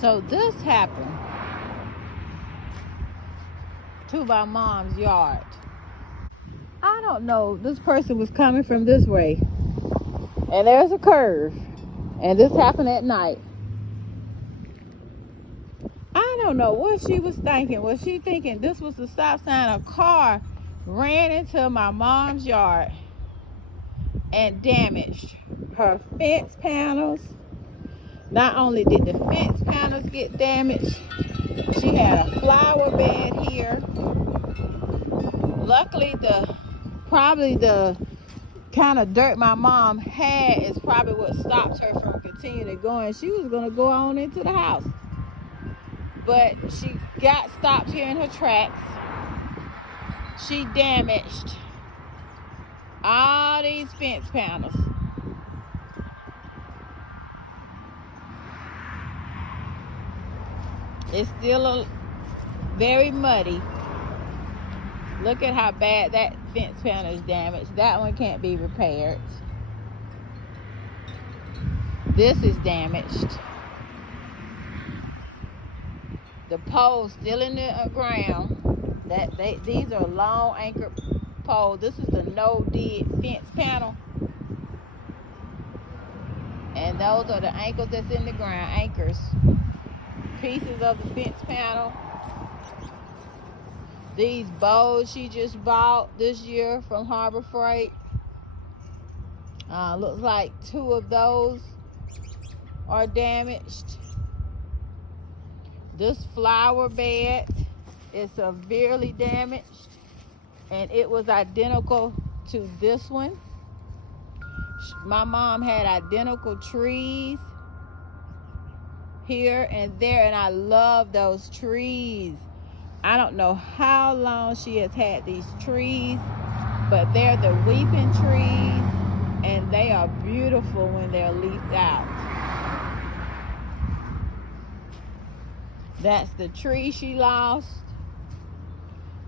So this happened to my mom's yard. I don't know, this person was coming from this way, and there's a curve, and this happened at night. I don't know what she was thinking. Was she thinking this was the stop sign? A car ran into my mom's yard and damaged her fence panels. Not only did the fence panels get damaged, she had a flower bed here. Luckily, probably the kind of dirt my mom had is probably what stopped her from continuing going. She was going to go on into the house, but she got stopped here in her tracks. She damaged all these fence panels. It's still very muddy. Look at how bad that fence panel is damaged. That one can't be repaired. This is damaged. The pole's still in the ground. These are long anchor poles. This is the no-dig fence panel. And those are the anchors that's in the ground, anchors. Pieces of the fence panel. These bows she just bought this year from Harbor Freight. Looks like 2 of those are damaged. This flower bed is severely damaged, and it was identical to this one. My mom had identical trees here and there, and I love those trees. I don't know how long she has had these trees, but they're the weeping trees, and they are beautiful when they're leafed out. That's the tree she lost.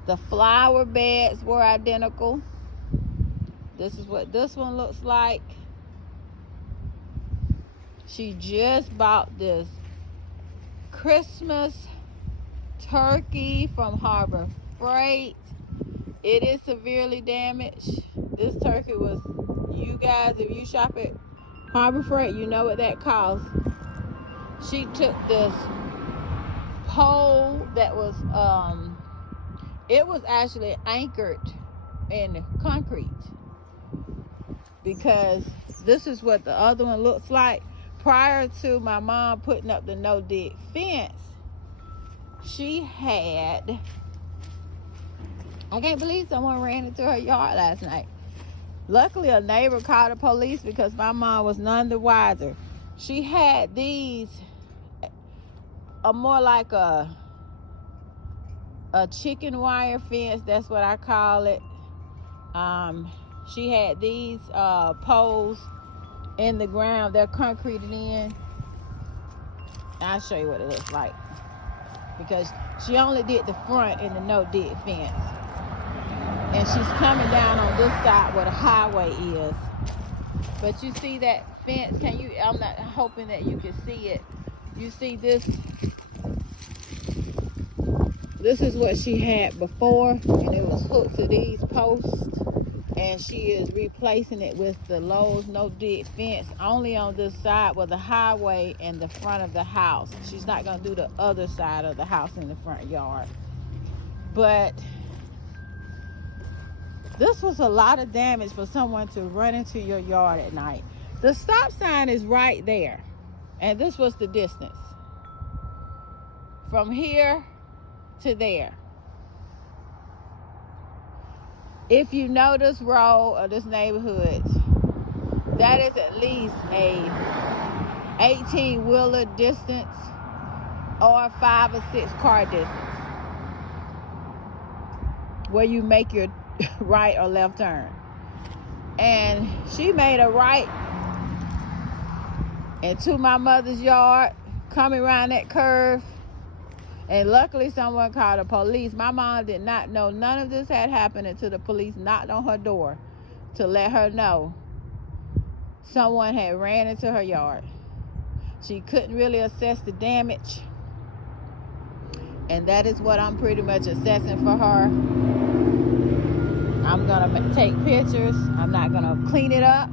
The flower beds were identical. This is what this one looks like. She just bought this Christmas turkey from Harbor Freight. It is severely damaged. This turkey was, you guys, if you shop at Harbor Freight, you know what that costs. She took this pole that was, it was actually anchored in concrete, because this is what the other one looks like. Prior to my mom putting up the no-dig fence, she had, I can't believe someone ran into her yard last night. Luckily, a neighbor called the police because my mom was none the wiser. She had these, more like a chicken wire fence, that's what I call it. She had these poles in the ground. They're concreted in. I'll show you what it looks like, because she only did the front in the no-dig fence, and she's coming down on this side where the highway is. But you see that fence? Can you? I'm not hoping that you can see it. You see this? This is what she had before, and it was hooked to these posts, and she is replacing it with the Lowe's no-dig fence only on this side where the highway and the front of the house. She's not going to do the other side of the house in the front yard. But this was a lot of damage for someone to run into your yard at night. The stop sign is right there, and this was the distance from here to there. If you know this road or this neighborhood, that is at least a 18-wheeler distance or 5 or 6 car distance where you make your right or left turn. And she made a right into my mother's yard, coming around that curve. And luckily someone called the police. My mom did not know none of this had happened until the police knocked on her door to let her know someone had ran into her yard. She couldn't really assess the damage. And that is what I'm pretty much assessing for her. I'm gonna take pictures. I'm not gonna clean it up.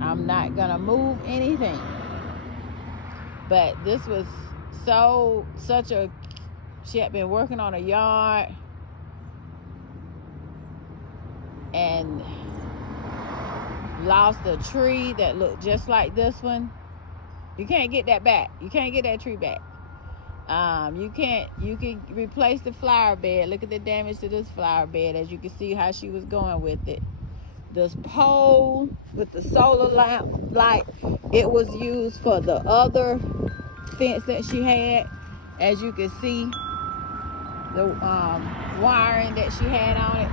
I'm not gonna move anything. But this was she had been working on a yard and lost a tree that looked just like this one. You can't get that back. You can't get that tree back. You can replace the flower bed. Look at the damage to this flower bed, as you can see how she was going with it. This pole with the solar light, it was used for the other fence that she had. As you can see, the wiring that she had on it.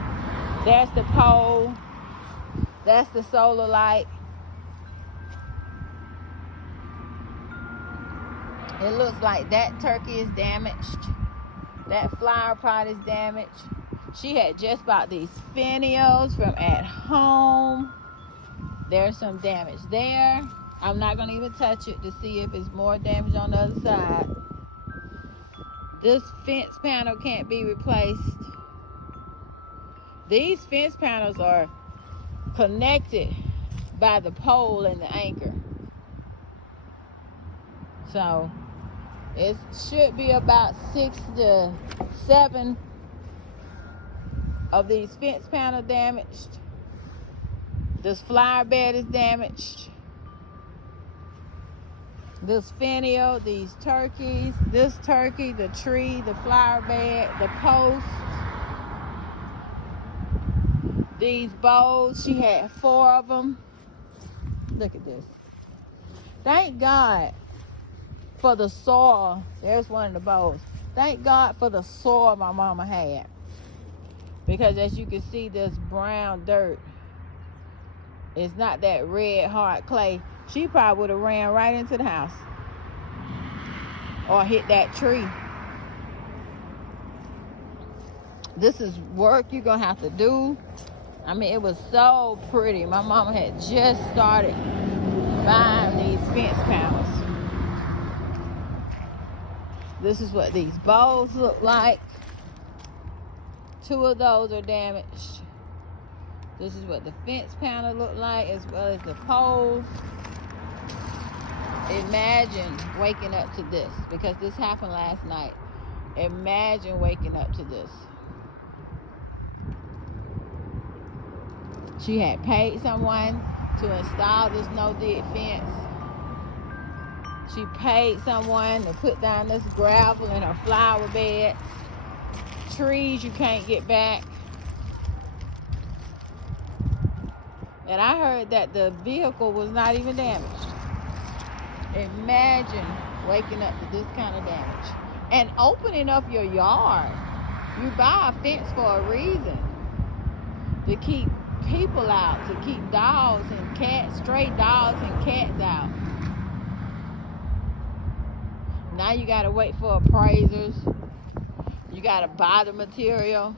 That's the pole. That's the solar light. It looks like that turkey is damaged. That flower pot is damaged. She had just bought these finials from at home. There's some damage there. I'm not going to even touch it to see if it's more damage on the other side. This fence panel can't be replaced. These fence panels are connected by the pole and the anchor. So it should be about 6 to 7 of these fence panels damaged. This flower bed is damaged. This finial, these turkeys, this turkey, the tree, the flower bed, the post. These bowls, she had 4 of them. Look at this. Thank God for the soil. There's one of the bowls. Thank God for the soil my mama had. Because as you can see, this brown dirt. It's not that red hard clay. She probably would have ran right into the house. Or hit that tree. This is work you're going to have to do. I mean, it was so pretty. My mama had just started buying these fence panels. This is what these bowls look like. 2 of those are damaged. This is what the fence panel looked like, as well as the poles. Imagine waking up to this, because this happened last night. Imagine waking up to this. She had paid someone to install this no-dig fence. She paid someone to put down this gravel in her flower beds. Trees you can't get back. And I heard that the vehicle was not even damaged. Imagine waking up to this kind of damage. And opening up your yard. You buy a fence for a reason. To keep people out. To keep dogs and cats, stray dogs and cats out. Now you gotta wait for appraisers. You gotta buy the material.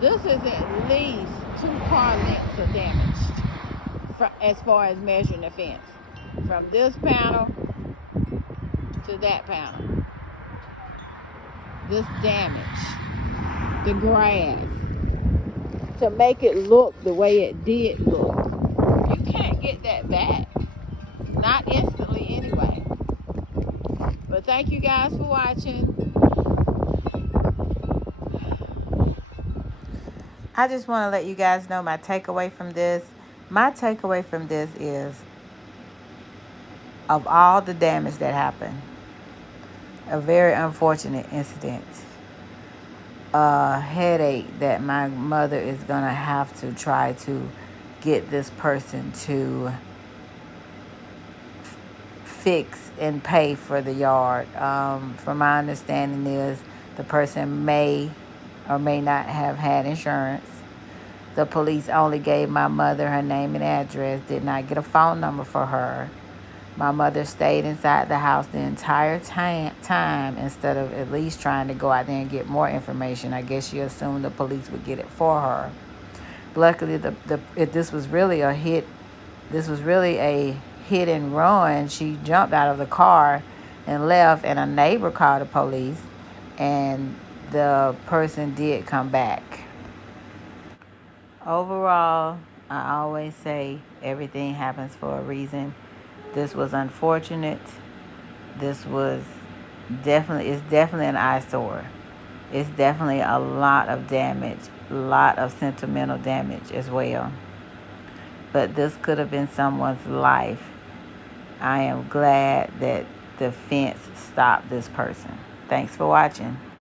This is at least 2 car lengths of damage as far as measuring the fence. From this panel to that panel. This damage. The grass. To make it look the way it did look. You can't get that back. Not instantly anyway. But thank you guys for watching. I just want to let you guys know my takeaway from this. My takeaway from this is, of all the damage that happened, a very unfortunate incident, a headache that my mother is going to have to try to get this person to fix and pay for the yard. From my understanding is the person may or may not have had insurance. The police only gave my mother her name and address, did not get a phone number for her. My mother stayed inside the house the entire time instead of at least trying to go out there and get more information. I guess she assumed the police would get it for her. Luckily, this was really a hit. This was really a hit and run. She jumped out of the car and left, and a neighbor called the police, and the person did come back. Overall, I always say everything happens for a reason. This was unfortunate. This was it's definitely an eyesore. It's definitely a lot of damage, a lot of sentimental damage as well. But this could have been someone's life. I am glad that the fence stopped this person. Thanks for watching.